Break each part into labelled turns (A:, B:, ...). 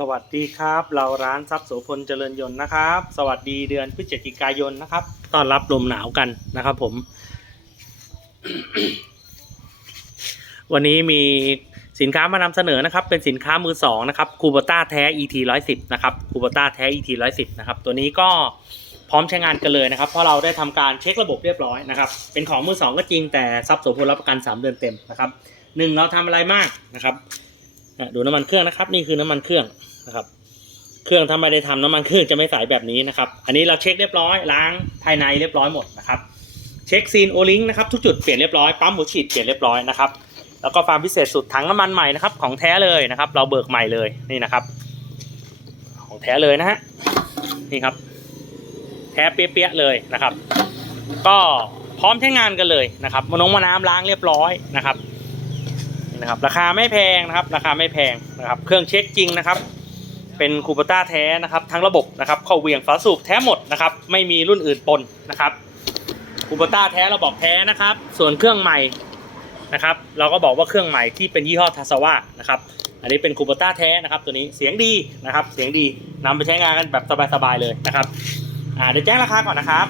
A: สวัสดีครับ เราร้านทรัพย์โสพลเจริญยนต์นะครับ สวัสดีเดือนพฤศจิกายนนะครับ ต้อนรับลมหนาวกันนะครับผม วันนี้มีสินค้ามานำเสนอนะครับ เป็นสินค้ามือสองนะครับคูบต้าแท้ ET 110นะครับคูบต้าแท้ ET 110นะครับ ตัวนี้ก็พร้อมใช้งานกันเลยนะครับ เพราะเราได้ทำการเช็คระบบเรียบร้อยนะครับ เป็นของมือสองก็จริงแต่ทรัพย์โสพลรับประกัน 3 เดือนเต็มนะครับหนึ่งเราทำอะไรมากนะครับ ดูน้ำมันเครื่องนะครับ นี่คือน้ำมันเครื่องนะครับ เครื่องถ้าไม่ได้ทำน้ำมันเครื่องจะไม่ใสแบบนี้นะครับ อันนี้เราเช็คเรียบร้อยล้างภายในเรียบร้อยหมดนะครับ เช็คซีนโอลิงนะครับทุกจุดเปลี่ยนเรียบร้อยปั๊มหัวฉีดเปลี่ยนเรียบร้อยนะครับแล้วก็ความพิเศษสุดถังน้ำมันใหม่นะครับของแท้เลยนะครับ เราเบิกใหม่เลยนี่นะครับ ของแท้เลยนะฮะนี่ครับ แท้เปี้ยๆเลยนะครับ ก็พร้อมใช้งานกันเลยนะครับมานงมาน้ำล้างเรียบร้อยนะครับ นะครับ ราคาไม่แพงนะครับ ราคาไม่แพงนะครับ เครื่องเช็คจริงนะครับ เป็นคูปต้าแท้นะครับ ทั้งระบบนะครับ เข้าเวียงฝาสูบแท้หมดนะครับ ไม่มีรุ่นอื่นปนนะครับคูปต้าแท้เราบอกแท้นะครับ ส่วนเครื่องใหม่นะครับ เราก็บอกว่าเครื่องใหม่ที่เป็นยี่ห้อทาสวะนะครับ อันนี้เป็นคูปต้าแท้นะครับ ตัวนี้เสียงดีนะครับ เสียงดีนำไปใช้งานกันแบบสบายๆเลยนะครับอ่าเดี๋ยวแจ้งราคาก่อนนะครับ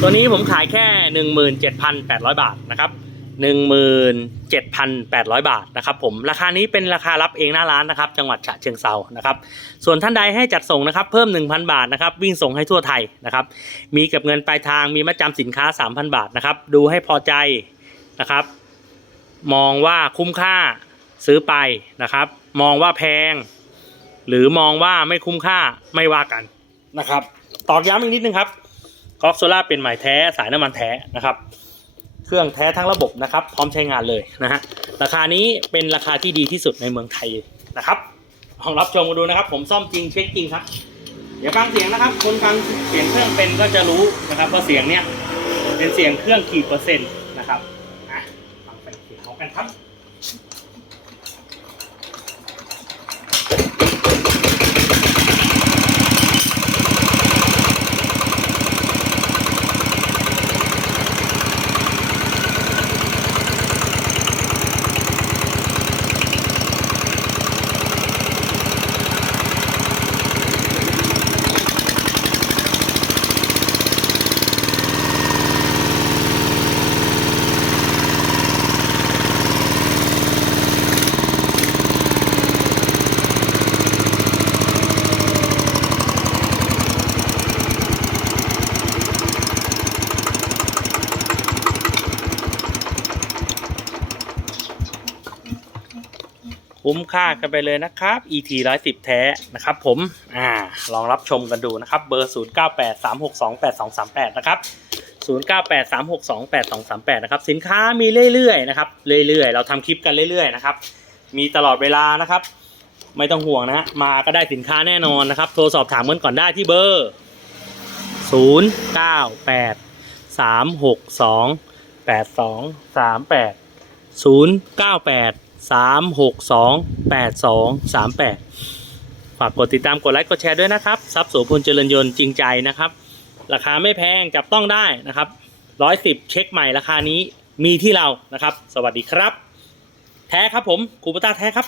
A: ตัวนี้ผมขายแค่ 17,800 บาทนะครับ 17,800 บาทนะครับผมราคานี้เป็นราคารับเองหน้าร้านนะครับ จังหวัดฉะเชิงเซานะครับส่วนท่านใดให้จัดส่งนะครับเพิ่ม 1,000 บาทนะครับวิ่งส่งให้ทั่วไทยนะครับมีเก็บเงินปลายทางมีมัดจำสินค้า 3,000 บาทนะครับดูให้พอใจนะครับ มองว่าคุ้มค่าซื้อไปนะครับ มองว่าแพง หรือมองว่าไม่คุ้มค่าไม่ว่ากันนะครับตอกย้ำอีกนิดนึงครับกอล์ฟโซล่าเป็นใหม่แท้สายน้ำมันแท้นะครับ เครื่องแท้ทั้งระบบนะครับ พร้อมใช้งานเลยนะฮะราคานี้เป็นราคาที่ดีที่สุดในเมืองไทยนะครับลองรับชมกันดูนะครับ ผมซ่อมจริงเช็คจริงครับ เดี๋ยวฟังเสียงนะครับ คนฟังเสียงเครื่องเป็นก็จะรู้นะครับว่าเสียงเนี้ยเป็นเสียงเครื่องกี่เปอร์เซ็นต์นะครับฟังเสียงเขากันครับ คุ้มค่ากันไปเลยนะครับ ET 110 แท้นะครับผมอ่าลองรับชมกันดูนะครับ เบอร์ 0983628238 นะครับ 0983628238 นะครับ สินค้ามีเรื่อยๆนะครับ เรื่อยๆ เราทำคลิปกันเรื่อยๆ นะครับ มีตลอดเวลานะครับ ไม่ต้องห่วงนะฮะ มาก็ได้สินค้าแน่นอนนะครับ โทรสอบถามกันก่อนได้ที่เบอร์ 098 362 8238 098 362 8238 ฝากกดติดตามกดไลค์กดแชร์ด้วยนะครับทรัพย์โสพลเจริญยนต์จริงใจนะครับ ราคาไม่แพงจับต้องได้นะครับร้อยสิบเช็คใหม่ราคานี้มีที่เรานะครับ สวัสดีครับ แท้ครับผมคูปต้าแท้ครับ